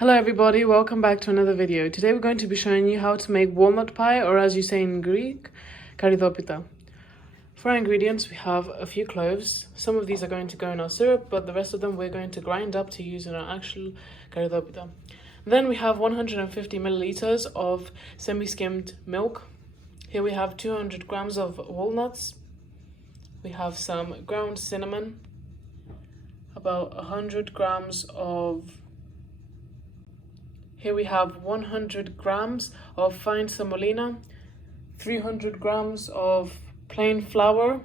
Hello everybody, welcome back to another video. Today we're going to be showing you how to make walnut pie, or as you say in Greek, Καρυδόπιτά. For our ingredients, we have a few cloves. Some of these are going to go in our syrup, but the rest of them we're going to grind up to use in our actual Καρυδόπιτά. Then we have 150 milliliters of semi-skimmed milk. Here we have 200 grams of walnuts. We have some ground cinnamon, about 100 grams of Here we have 100 grams of fine semolina, 300 grams of plain flour,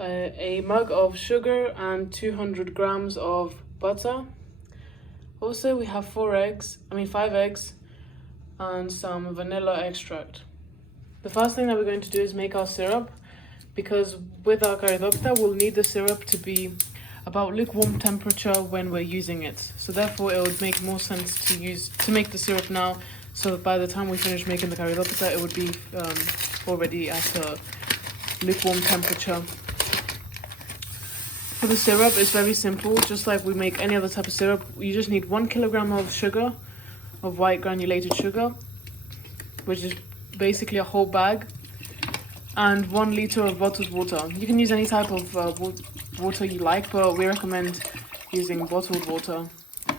a mug of sugar, and 200 grams of butter. Also, we have 5 eggs, and some vanilla extract. The first thing that we're going to do is make our syrup, because with our Καρυδόπιτά, we'll need the syrup to be about lukewarm temperature when we're using it. So therefore it would make more sense to make the syrup now, so that by the time we finish making the Καρυδόπιτά, it would be already at a lukewarm temperature. For the syrup, it's very simple. Just like we make any other type of syrup, you just need 1 kilogram of sugar, of white granulated sugar, which is basically a whole bag, and 1 liter of bottled water. You can use any type of water you like, but we recommend using bottled water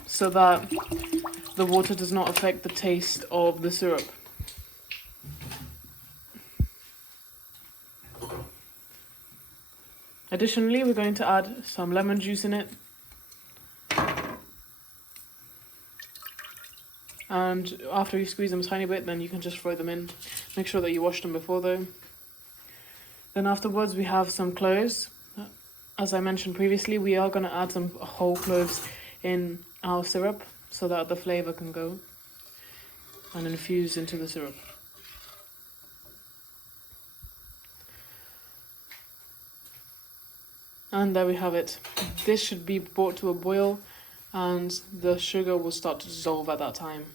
so that the water does not affect the taste of the syrup. Additionally, we're going to add some lemon juice in it, and after you squeeze them a tiny bit, then you can just throw them in. Make sure that you wash them before though. Then afterwards we have some cloves. As I mentioned previously, we are going to add some whole cloves in our syrup so that the flavor can go and infuse into the syrup. And there we have it. This should be brought to a boil, and the sugar will start to dissolve at that time.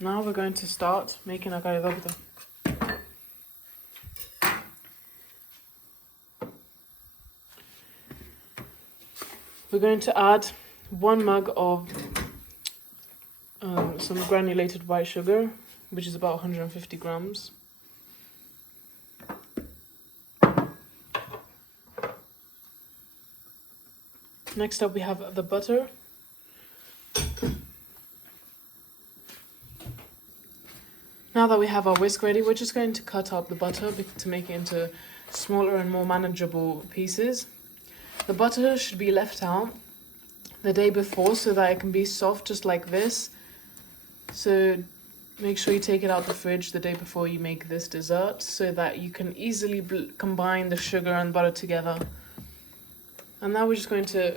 Now we're going to start making our Καρυδόπιτά. We're going to add 1 mug of some granulated white sugar, which is about 150 grams. Next up we have the butter. Now that we have our whisk ready, we're just going to cut up the butter to make it into smaller and more manageable pieces. The butter should be left out the day before so that it can be soft, just like this. So make sure you take it out the fridge the day before you make this dessert, so that you can easily combine the sugar and butter together. And now we're just going to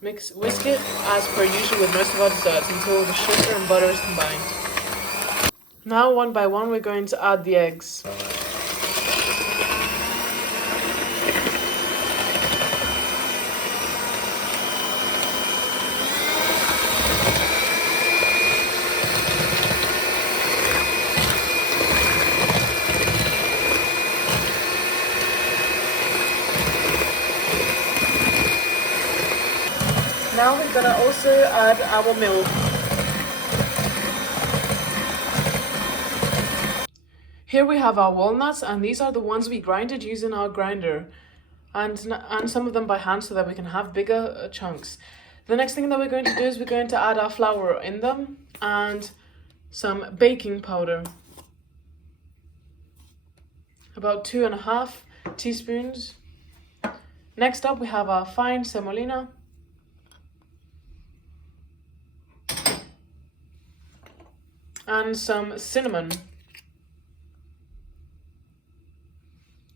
whisk it as per usual with most of our desserts until the sugar and butter is combined. Now one by one we're going to add the eggs. Now we're gonna also add our milk. Here we have our walnuts, and these are the ones we grinded using our grinder, and some of them by hand so that we can have bigger chunks. The next thing that we're going to do is we're going to add our flour in them and some baking powder. About 2.5 teaspoons. Next up we have our fine semolina. And some cinnamon.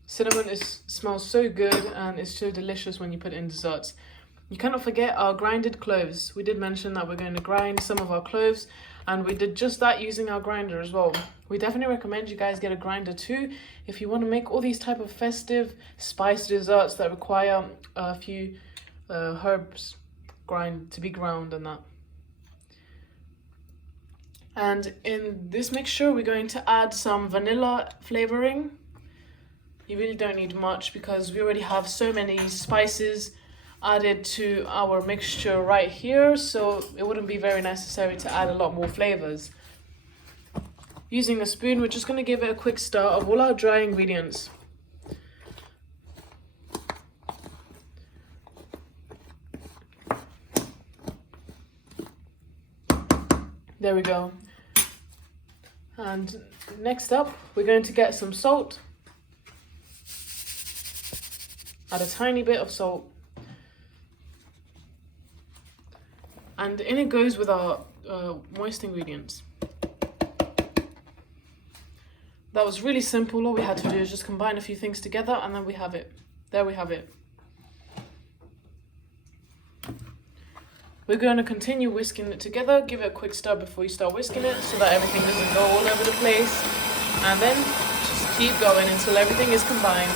Cinnamon smells so good and it's so delicious when you put it in desserts. You cannot forget our grinded cloves. We did mention that we're going to grind some of our cloves, and we did just that using our grinder as well. We definitely recommend you guys get a grinder too if you want to make all these type of festive spiced desserts that require a few herbs to be ground and that. And in this mixture, we're going to add some vanilla flavoring. You really don't need much because we already have so many spices added to our mixture right here, so it wouldn't be very necessary to add a lot more flavors. Using a spoon, we're just going to give it a quick stir of all our dry ingredients. There we go. And next up, we're going to get some salt. Add a tiny bit of salt. And in it goes with our moist ingredients. That was really simple. All we had to do is just combine a few things together and then we have it. There we have it. We're going to continue whisking it together. Give it a quick stir before you start whisking it so that everything doesn't go all over the place. And then just keep going until everything is combined.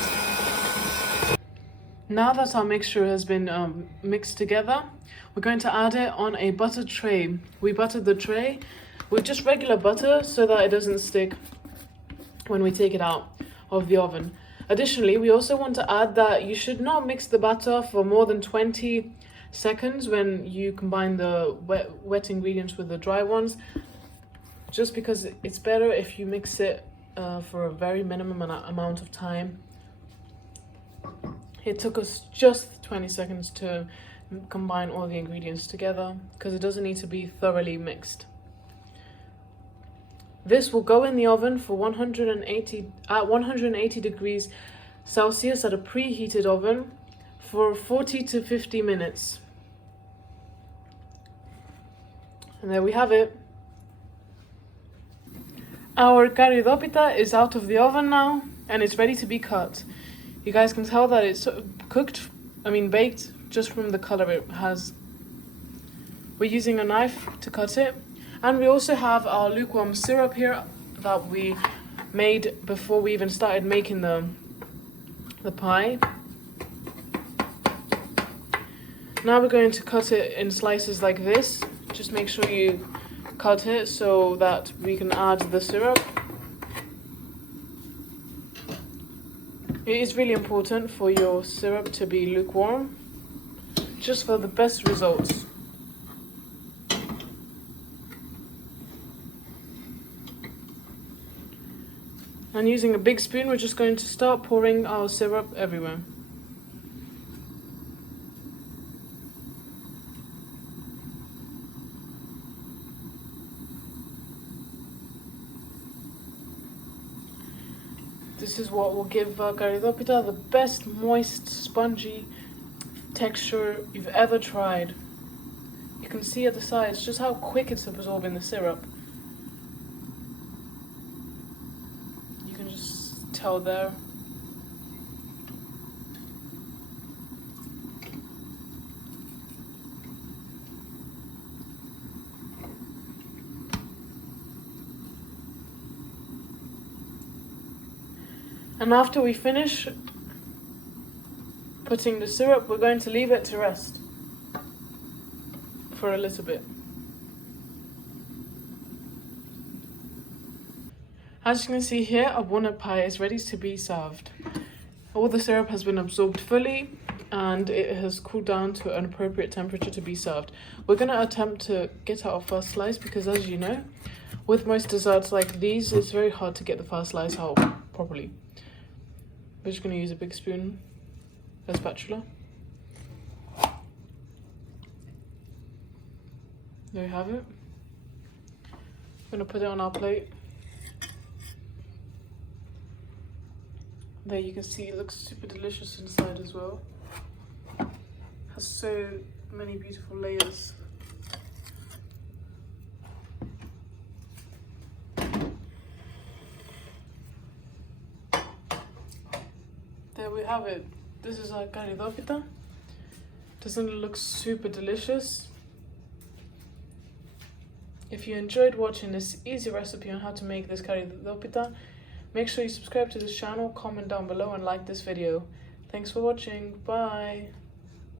Now that our mixture has been mixed together, we're going to add it on a buttered tray. We buttered the tray with just regular butter so that it doesn't stick when we take it out of the oven. Additionally, we also want to add that you should not mix the batter for more than 20 seconds when you combine the wet ingredients with the dry ones, just because it's better if you mix it for a very minimum amount of time. It took us just 20 seconds to combine all the ingredients together because it doesn't need to be thoroughly mixed. This will go in the oven for 180 degrees Celsius at a preheated oven for 40 to 50 minutes. And there we have it. Our Καρυδόπιτά is out of the oven now and it's ready to be cut. You guys can tell that it's baked just from the color it has. We're using a knife to cut it. And we also have our lukewarm syrup here that we made before we even started making the pie. Now we're going to cut it in slices like this. Just make sure you cut it so that we can add the syrup. It is really important for your syrup to be lukewarm, just for the best results. And using a big spoon, we're just going to start pouring our syrup everywhere. This is what will give Καρυδόπιτά the best moist, spongy texture you've ever tried. You can see at the sides just how quick it's absorbing the syrup. You can just tell there. And after we finish putting the syrup, we're going to leave it to rest for a little bit. As you can see here, a walnut pie is ready to be served. All the syrup has been absorbed fully and it has cooled down to an appropriate temperature to be served. We're going to attempt to get out our first slice because, as you know, with most desserts like these, it's very hard to get the first slice out properly. We're just going to use a big spoon, a spatula. There you have it. I'm going to put it on our plate. There you can see it looks super delicious inside as well. Has so many beautiful layers. There we have it. This is our Καρυδόπιτά. Doesn't it look super delicious? If you enjoyed watching this easy recipe on how to make this Καρυδόπιτá, make sure you subscribe to this channel, comment down below and like this video. Thanks for watching. Bye.